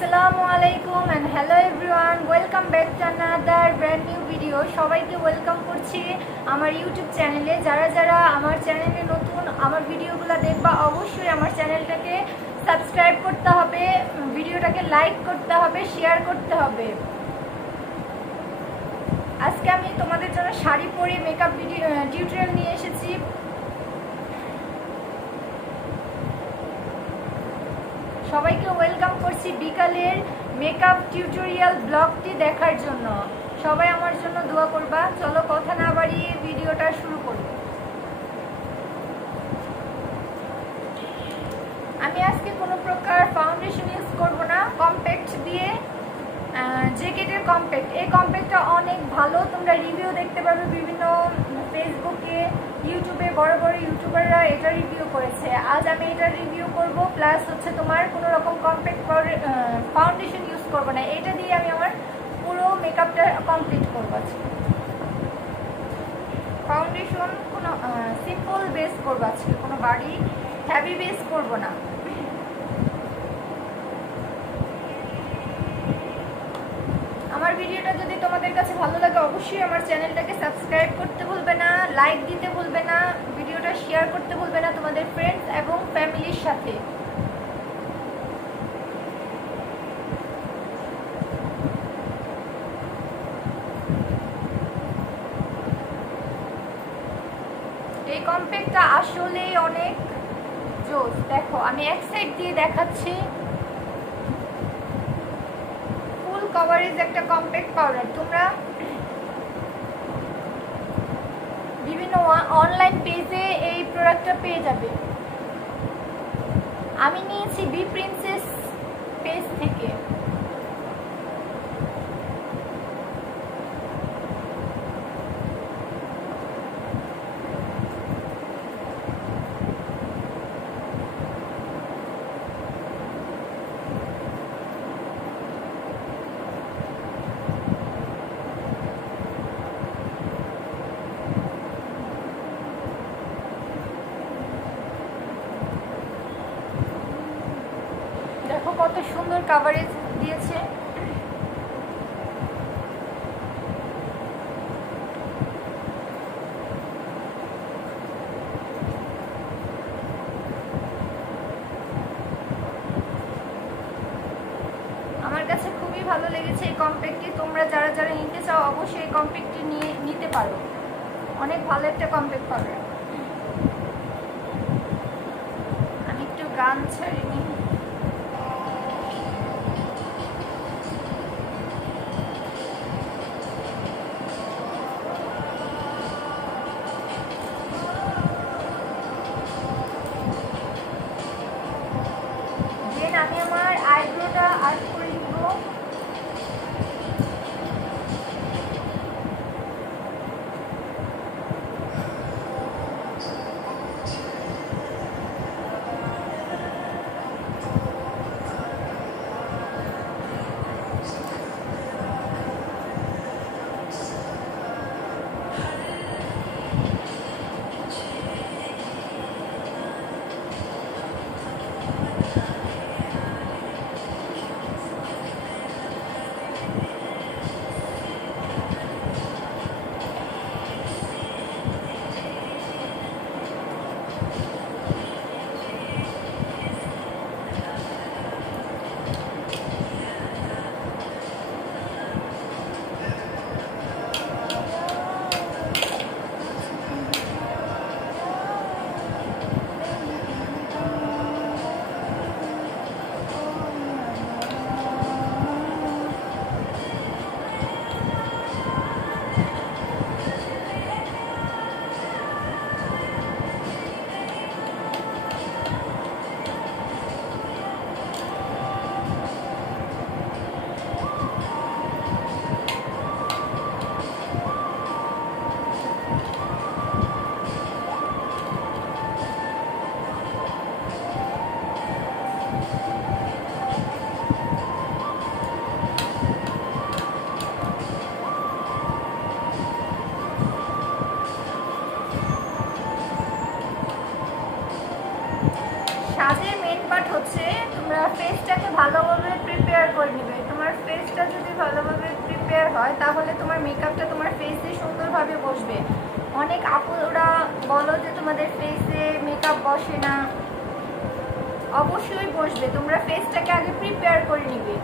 আসসালামু আলাইকুম and hello everyone, welcome back to another brand new video. সবাইকে welcome করছি আমার ইউটিউব চ্যানেলে। যারা যারা আমার চ্যানেলে নতুন, আমার ভিডিওগুলো দেখবা, অবশ্যই আমার চ্যানেলটাকে সাবস্ক্রাইব করতে হবে, ভিডিওটাকে লাইক করতে হবে, শেয়ার করতে হবে। আজকে আমি তোমাদের জন্য শাড়ি পরে মেকআপ ভিডিও টিউটোরিয়াল নিয়ে এসেছি। সবাইকে ওয়েলকাম করছি বিকালের মেকআপ টিউটোরিয়াল ব্লগটি দেখার জন্য। সবাই আমার জন্য দোয়া করবা। চলো কথা না বাড়িয়ে ভিডিওটা শুরু করি। আমি আজকে কোনো প্রকার ফাউন্ডেশন ইউজ করব না, কম্প্যাক্ট দিয়ে, জ্যাকেটের কম্প্যাক্ট। এই কম্প্যাক্টটা অনেক ভালো, তোমরা রিভিউ দেখতে পাবে বিভিন্ন ফেসবুকে, ইউটিউবে বড় বড় ইউটিউবাররা এটা রিভিউ করেছে। আজ আমি এটা রিভিউ করব, প্লাস হচ্ছে তোমার কোনো রকম কম্প্যাক্ট ফাউন্ডেশন ইউজ করব না। এটা দিয়ে আমি আমার পুরো মেকআপটা কমপ্লিট করব। ফাউন্ডেশন কোনো সিম্পল বেস করবো আজকে, কোনো বাড়ি হেভি বেস করব না। আমার ভিডিওটা যদি তোমাদের কাছে ভালো লাগে, অবশ্যই আমার চ্যানেলটাকে সাবস্ক্রাইব করতে ভুলবে না, লাইক দিতে ভুলবে না, ভিডিওটা শেয়ার করতে ভুলবে না তোমাদের ফ্রেন্ডস এবং ফ্যামিলির সাথে। এই কম্প্যাক্টটা আসলেই অনেক জোস। দেখো আমি এক সাইড দিয়ে দেখাচ্ছি। ফুল কভারেজ একটা কম্প্যাক্ট পাউডার, তোমরা বিভিন্ন অনলাইন পেজে এই প্রোডাক্টটা পেয়ে যাবে। আমি নিয়েছি বি প্রিন্সেস পেজ থেকে। দেখো কত সুন্দর কাভারেজ দিয়েছে। আমার কাছে খুবই ভালো লেগেছে এই কম্প্যাক্টটি। তোমরা যারা যারা নিতে চাও অবশ্যই এই কম্প্যাক্টটি নিতে পারো। অনেক ভালো একটা কম্প্যাক্ট পাবে। আমি একটু গান ছাড়ি নি। আমি আমার আইব্রোটা আর্ট করে দিব। হচ্ছে তোমরা ফেসটাকে ভালোভাবে প্রিপেয়ার করে নেবে। তোমার ফেসটা যদি ভালোভাবে প্রিপেয়ার হয় তাহলে তোমার মেকআপটা তোমার ফেসে সুন্দরভাবে বসবে। অনেক আপুরা বলো যে তোমাদের ফেসে মেকআপ বসে না, অবশ্যই বসবে। তোমরা ফেসটাকে আগে প্রিপেয়ার করে নিবে,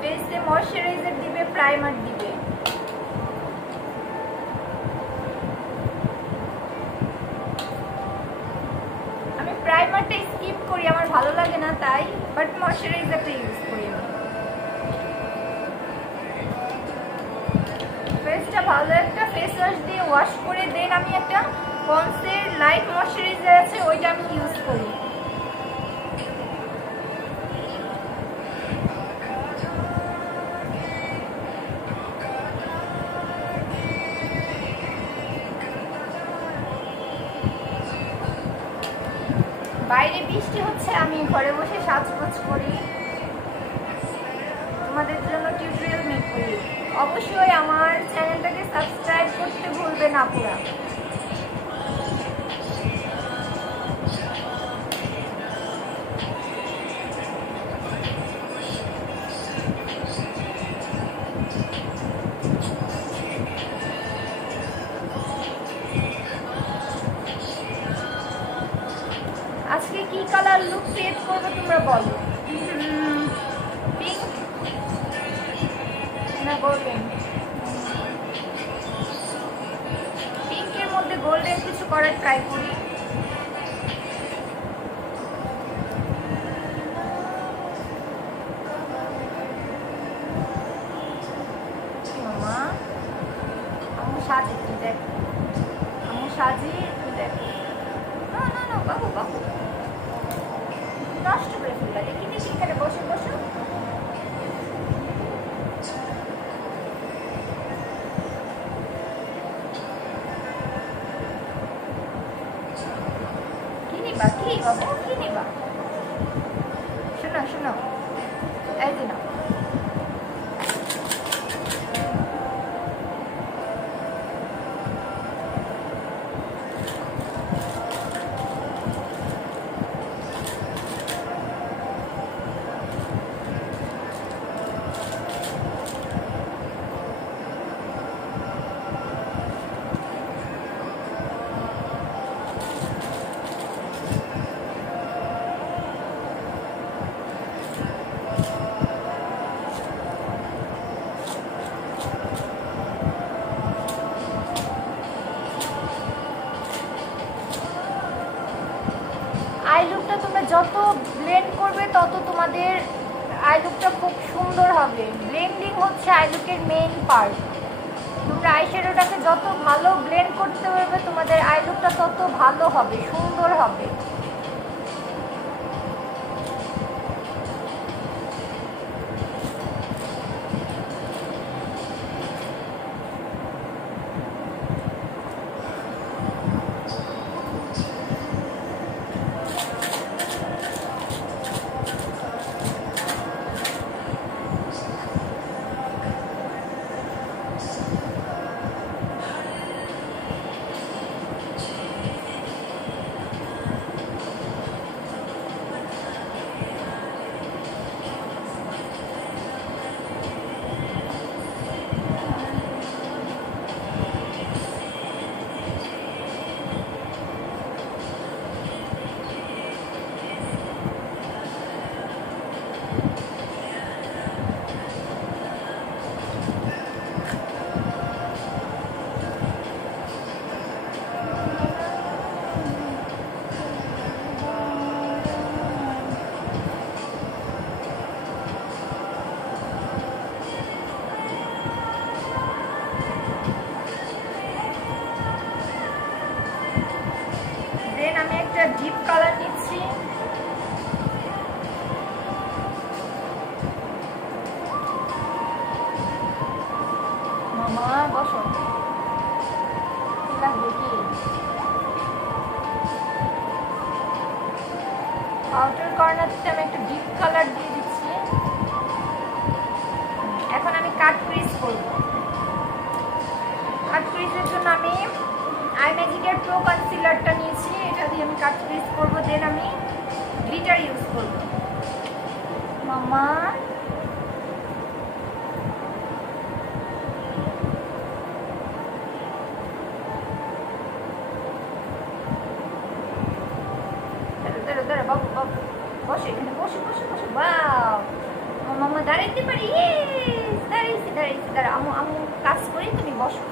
ফেসে ময়শ্চারাইজার দিবে, প্রাইমার দিবে। আমি প্রাইমারটা স্কিপ করি, আমার ভালো লাগে না তাই, বাট ময়শ্চারাইজারটা ইউজ করি। ফেসটা ভালো একটা ফেস ওয়াশ দিয়ে ওয়াশ করে দেন আমি একটা পন্সের লাইট ময়শ্চারাইজার আছে ওইটা আমি ইউজ করি। বাইরে বৃষ্টি হচ্ছে, আমি ঘরে বসে সাজগোজ করি, তোমাদের জন্য টিউটোরিয়াল মেক করি। অবশ্যই আমার চ্যানেলটাকে সাবস্ক্রাইব করতে ভুলবেন না আপুরা। আজকে কি কালার লুক ক্রিয়েট করবো তোমরা বলো? পিঙ্ক না গোল্ডেন? পিঙ্কের মধ্যে গোল্ডেন কিছু করার ট্রাই করি। মামা আমি সাজি, তুই দেখ আমি সাজি, তুই দেখ। না না না বাবু বাবু নষ্ট করে ফেলবা, দেখি দেখি এখানে বসে বসে। কি নিবা কি বাবু কি নিবা? শোনো শোনো, এই যে নাও। আই লুকটা তোমরা যত ব্লেন্ড করবে তত তোমাদের আই লুকটা খুব সুন্দর হবে। ব্লেন্ডিং হচ্ছে আই লুকের মেইন পার্ট। তোমরা আই শ্যাডোটাকে যত ভালো ব্লেন্ড করতে পারবে তোমাদের আই লুকটা তত ভালো হবে, সুন্দর হবে। আমি একটা ডিপ কালার নিচ্ছি। মামা বসো, লাগবে কি? আউটার কর্নারতে আমি একটা ডিপ কালার দিয়ে দিচ্ছি। এখন আমি কাট ক্রিজ করব। কাট ক্রিজের জন্য আমি আই ম্যাজিকের প্রো কনসিলারটা নিয়েছি, এটা দিয়ে আমি কাট ক্রিজ করব। দেন আমি গ্লিটার মামা বাবু বাবু বসে এখানে বসে বসে বসে বাও মামা দাঁড়াইতে পারি দাঁড়াইছি দাঁড়াইছি দাঁড়া আমু আমু কাজ করি তুমি বসো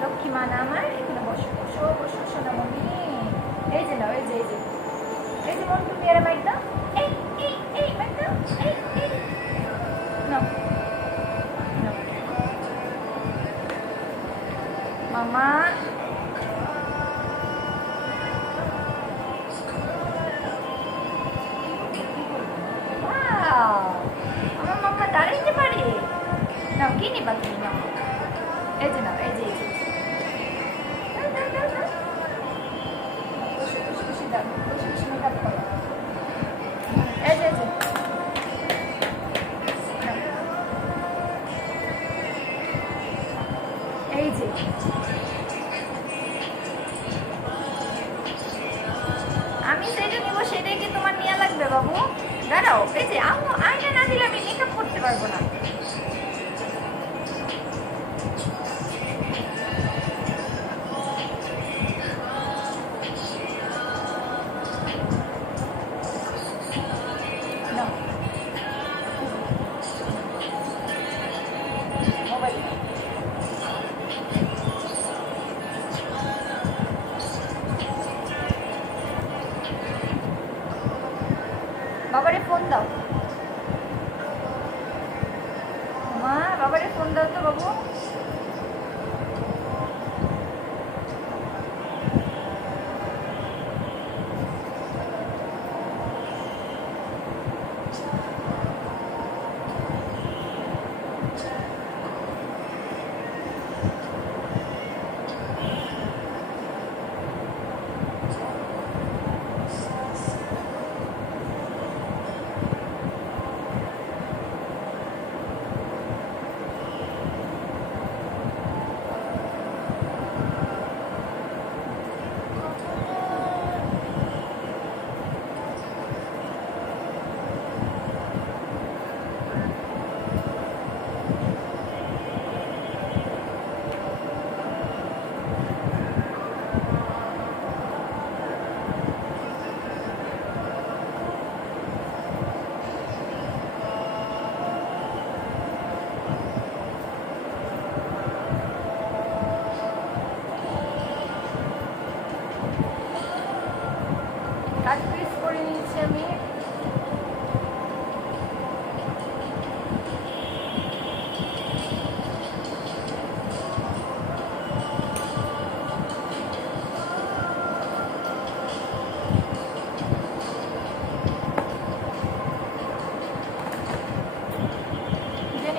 লক্ষ্মী মা না আমার এখানে বসো বসো বসো সোনা মনি এই যে নাও এই যে মন তুমি এর মাইক দাও এই মাইক দাও এই নাও মামা আমার মামা দাঁড়াইতে পারে নাও কি নিবা তুমি নাও এই যে নাও এই যে আমি যেটা নিব সেটাই কি তোমার নিয়ে লাগবে বাবু দাঁড়াও এই যে আম্মু আয়না না দিলে আমি মেকআপ করতে পারবো না বাবারে ফোন দাও মা বাবারে ফোন দাও তো বাবু কাট পিস করে নিয়েছি আমি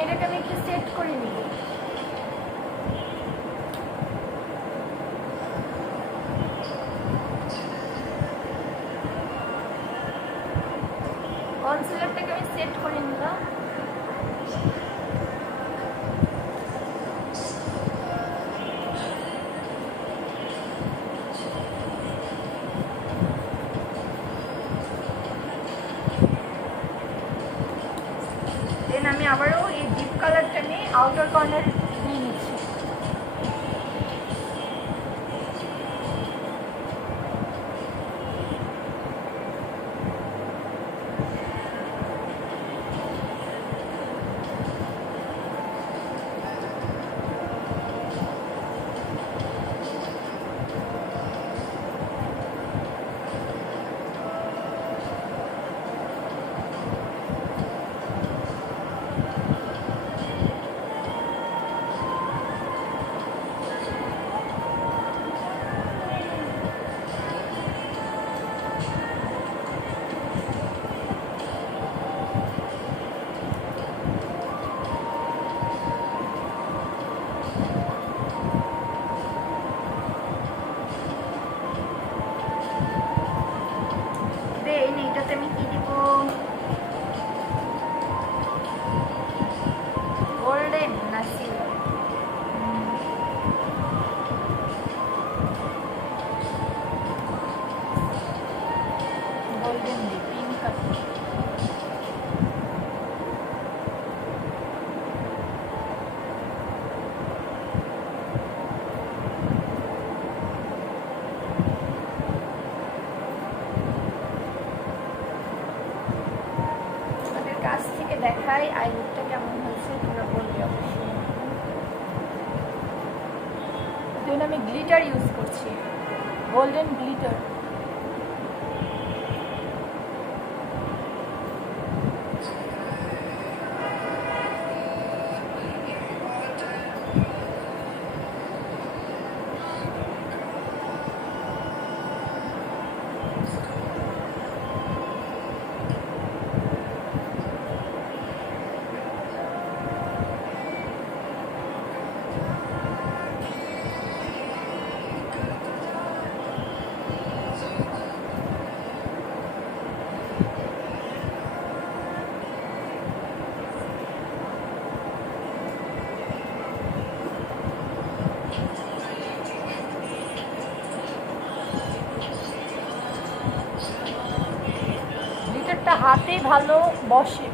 এটাকে আমি একটু সেট করে নিব কনসিলারটাকে আমি সেট করে নিলাম দেন আমি আবারও এই ডিপ কালারটা আমি আউটার কর্নার নিয়ে নিচ্ছি এটাতে আমি কি দিব গোল্ডেন না সিলভার গোল্ডেন দি পিঙ্ক কালার কাছ থেকে দেখাই আই লুকটা কেমন হয়েছে তোমরা বলবে অবশ্যই। দেন আমি গ্লিটার ইউজ করছি, গোল্ডেন গ্লিটার। হাতে ভালো বসে।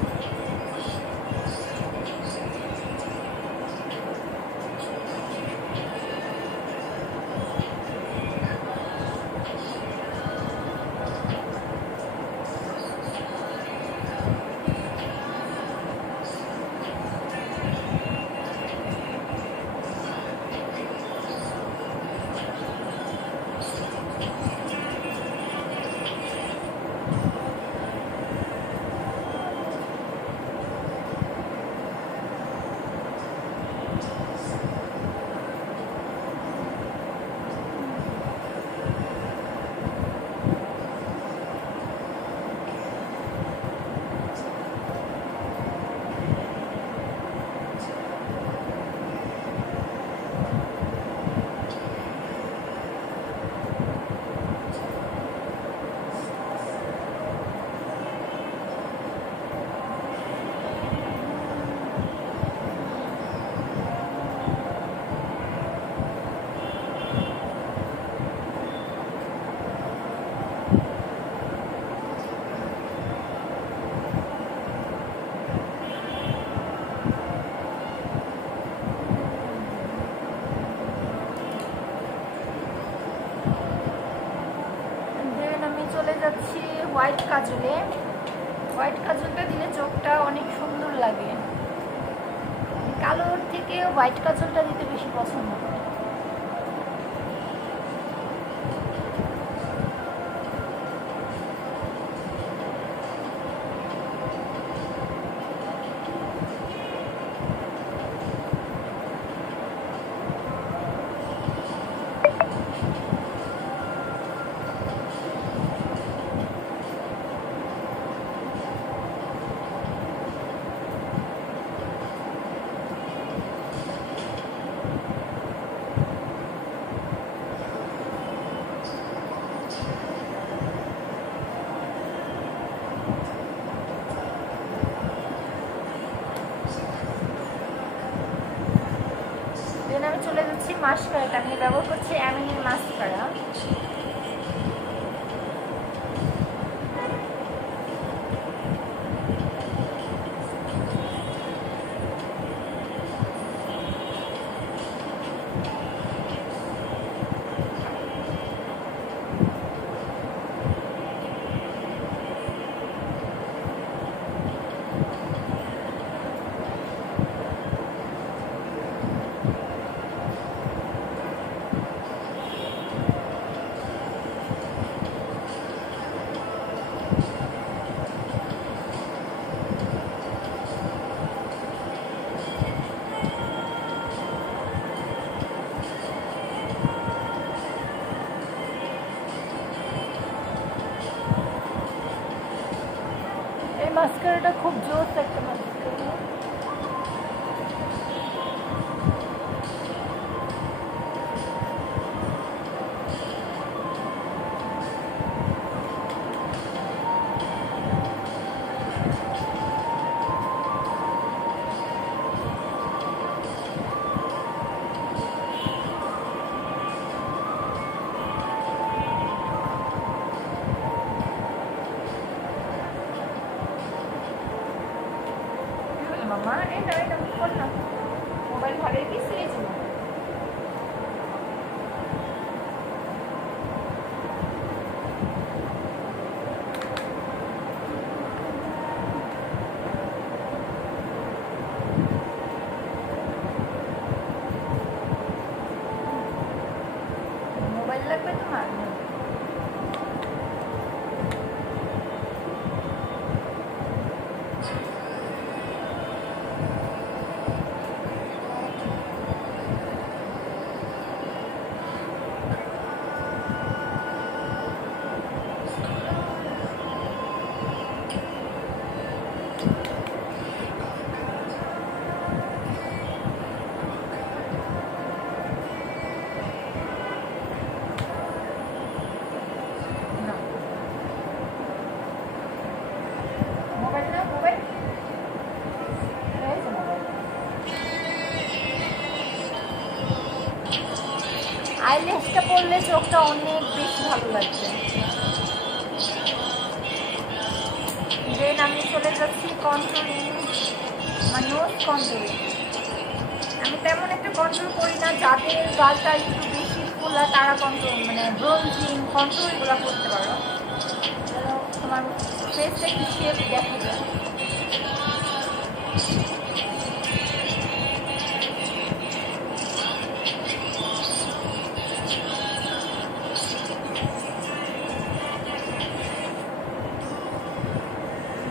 হোয়াইট কাজলে, হোয়াইট কাজলটা দিলে চোখটা অনেক সুন্দর লাগে। কালোর থেকে হোয়াইট কাজলটা দিতে বেশি পছন্দ করি। আমি চলে যাচ্ছি মাস্কারাটা, আমি ব্যবহার করছি অ্যামিনের মাস্কারা। মাস্কারাটা খুব জোস একটা mascara. Mama, ini mobile hari ini sih cuma. আইল্যাশটা পরলে চোখটা অনেক বেশি ভালো লাগবে। দেন আমি চলে যাচ্ছি কন্ট্রোলিং, মানে নোজ কন্ট্রোলিং। আমি তেমন একটা কন্ট্রোল করি না, যাদের গালটা একটু বেশি খোলা তারা কন্ট্রোল মানে ব্রোঞ্জিং কন্ট্রোল এগুলো করতে পারো, তোমার ফেসটা একটু শেপ দেখা যায়।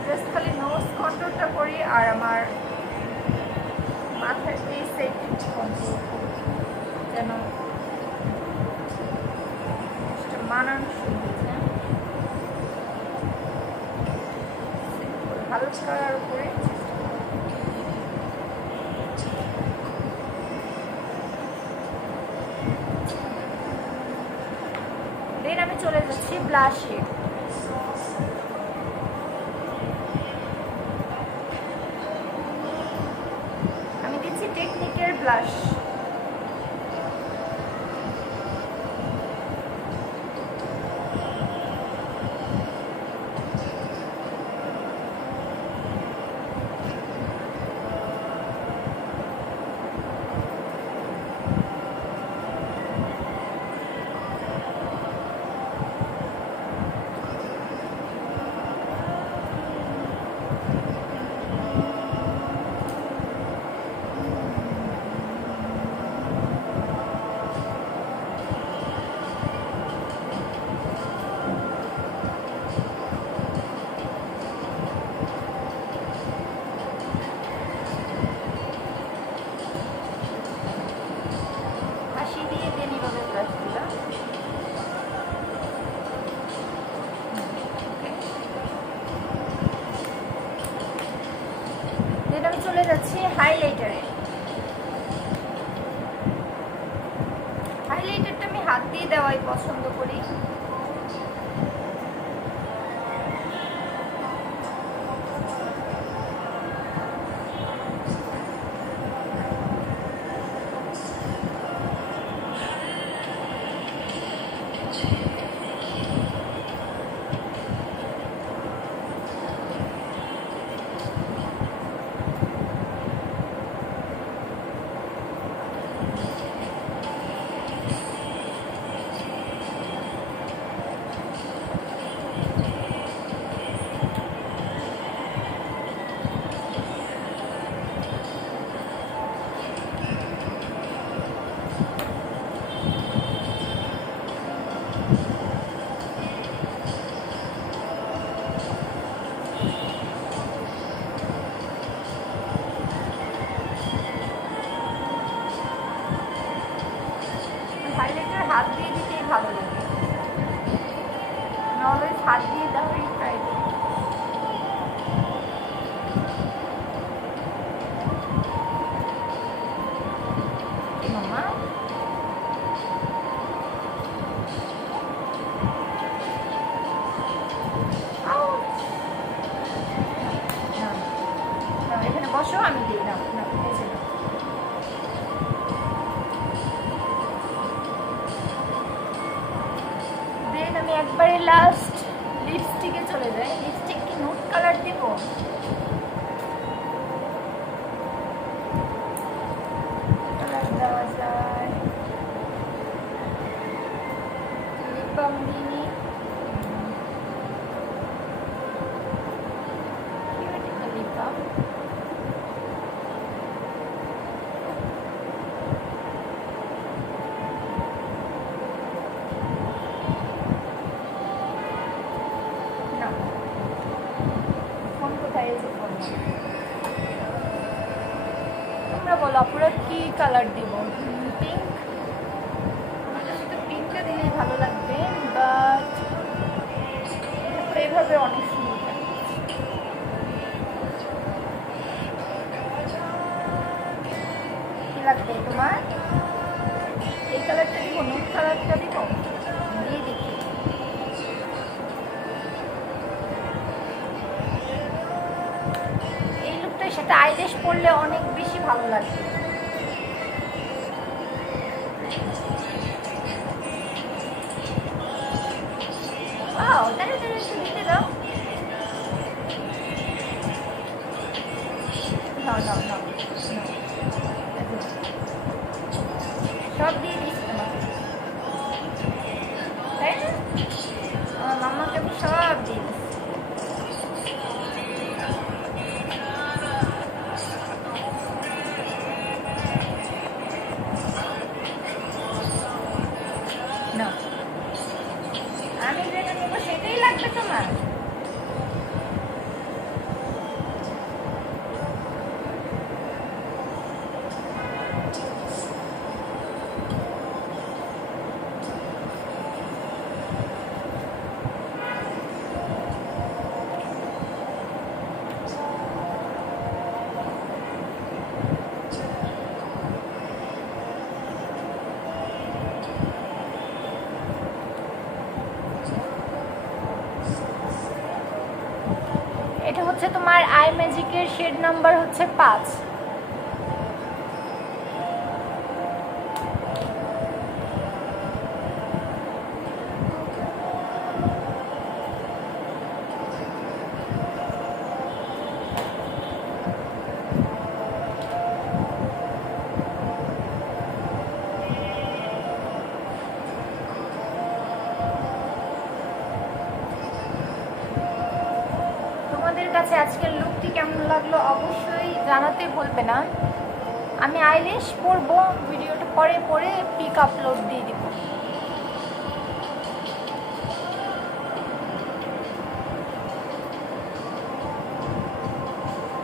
জাস্ট খালি নোজ কন্ট্রোলটা করি আর আমার মাথার এই সাইড কন্ট্রোল করি যেন মানানসই হয়েছে। হালকার উপরে দেন আমি চলে যাচ্ছি ব্লাশে। আমি দিচ্ছি টেকনিকের ব্লাশ। আমি চলে যাচ্ছি হাইলাইটারে। হাইলাইটারটা আমি হাত দিয়ে দেওয়াই পছন্দ করি। হাইলাইটার হাত দিয়ে দিতেই ভালো লাগে, অলওয়েজ হাত দিয়ে দেওয়াই ট্রাই করি। মামা এখানে বসো, আমি দিই না। আমি একবারে লাস্ট লিপস্টিকে চলে যাই। লিপস্টিক কি নুড কালার দিব? কালার দেওয়া যায়, লিপ বাম দিই। লিপ বাম তোমরা বলো পুরো কি কালার দিব? পিঙ্ক, আমার কাছে তো পিঙ্কটা দিলেই ভালো লাগবে, বাট এইভাবে অনেক সুন্দর কি লাগবে তোমার? এই কালারটা দিব, নুড কালারটা দিব, দিয়ে দেখি। সাথে আইল্যাশ পরলে অনেক বেশি ভালো লাগবে। এটা হচ্ছে তোমার আই ম্যাজিকের শেড নাম্বার হচ্ছে 5। তোমাদের কাছে আজকের লুকটি কেমন লাগলো অবশ্যই জানাতে ভুলবে না। আমি আইল্যাশ পরবো, ভিডিওটা পরে পিক আপলোড দিয়ে দিব।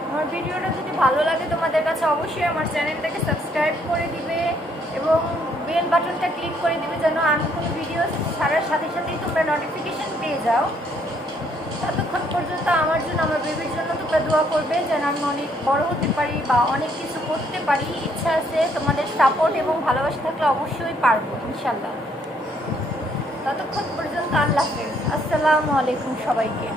আমার ভিডিওটা যদি ভালো লাগে তোমাদের কাছে অবশ্যই আমার চ্যানেলটাকে সাবস্ক্রাইব করে দিবে এবং বেল বাটনটা ক্লিক করে দিবে যেন আমি কোনো ভিডিও ছাড়ার সাথে সাথেই তোমরা নোটিফিকেশন পেয়ে যাও। ততক্ষণ পর্যন্ত আমার জন্য, আমার বেবির জন্য তোমরা দোয়া করবে যেন আমি অনেক বড় হতে পারি বা অনেক কিছু করতে পারি। ইচ্ছা আছে, তোমাদের সাপোর্ট এবং ভালোবাসা থাকলে অবশ্যই পারবো ইনশাল্লাহ। ততক্ষণ পর্যন্ত আল্লাহ হাফেজ, আসসালামু আলাইকুম সবাইকে।